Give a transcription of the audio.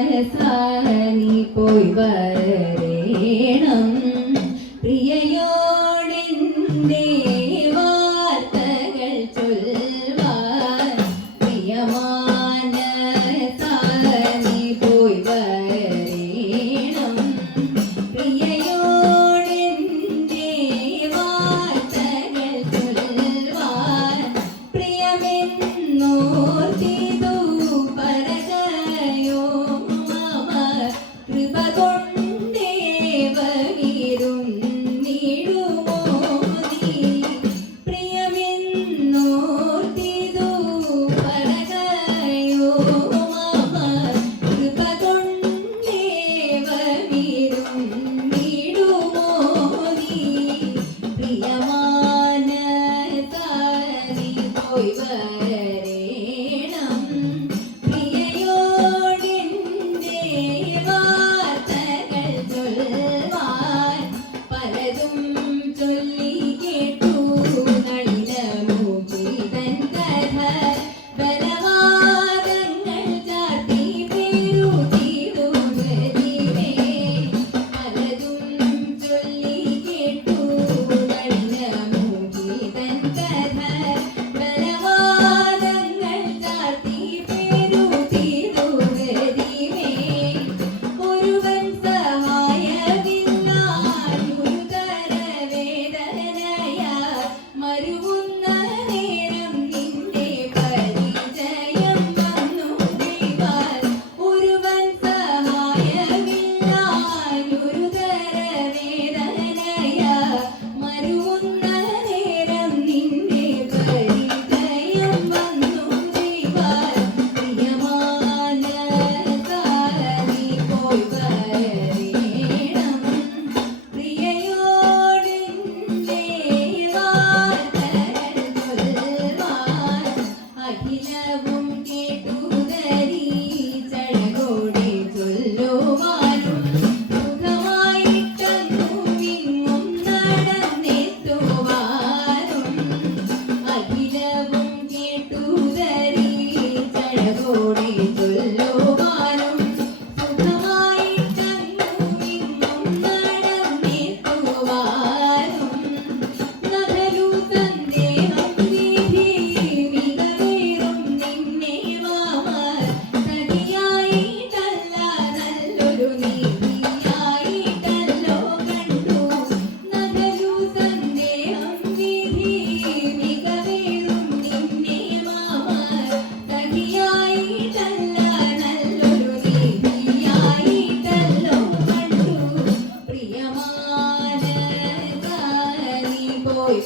പ്രിയമാനസാനി പോയി വരേണം പ്രിയയോടെന്റെ വാർത്തകൾ ചൊൽവാൻ പ്രിയമാനസാനി പോയി വരേണം പ്രിയയോടെന്റെ വാർത്തകൾ ചൊൽവാൻ പ്രിയമെന്നോർത്തിതു പരകയോ മമ കൃപ കൊണ്ടേവരും നീടുമോ നീ പ്രിയമെന്നോർത്തിതു പരകയോ മമ കൃപ കൊണ്ടേവരും നീടുമോ നീ പ്രിയമാനസാനി പോയി വരേണം പ്രിയയോടെന്റെ വാർത്തകൾ ചൊൽവാൻ പലതും ചൊല്ലി കേട്ടു നളിനമുഖിതൻ കഥ ബലവാദങ്ങൾ ചാർത്തി പെരുതിടുവതിവേ പലതും ചൊല്ലി കേട്ടു നളിനമുഖിതൻ കഥ ബലവാദങ്ങൾ ചാർത്തി പെരുതിടുവതിവേ ഒരുവൻ സഹായമില്ലാൻ ഗുരുതരവേദനയ മരുവുന്ന നേരം നിന്റെ പരിചയം വന്നു ദൈവാൻ ഒരുവൻ സഹായമില്ലാൻ ഗുരുതരവേദനയ മരുവുന്ന നേരം നിന്റെ പരിചയം വന്നു ദൈവാൻ പ്രിയമാനസാനി പോയി വരേണം പ്രിയയോടെന്റെ വാർത്തകൾ ചൊൽവാൻ അഖിലവും കേട്ടുതരീ ചഴകോടെ ചൊല്ലുവാനും സുഖമായിട്ടങ്ങുമിങ്ങും നടന്നെത്തുവാനും അഖിലവും കേട്ടുതരീ ചഴകോടെ ചൊല്ലുവാനും സുഖമായിട്ടങ്ങുമിങ്ങും നടന്നെത്തുവാനും നഖലു സന്ദേഹം വിധി മികവേറും നിന്നെ മാമ സഖിയായിട്ടല്ല നല്ലൊരു നീതിയായിട്ടല്ലോ കണ്ടു നഖലു സന്ദേഹം വിധി മികവേറും നിന്നെ മാമ സഖിയായിട്ടല്ല നല്ലൊരു നീതിയായിട്ടല്ലോ കണ്ടു പ്രിയമാനസാനി പോയി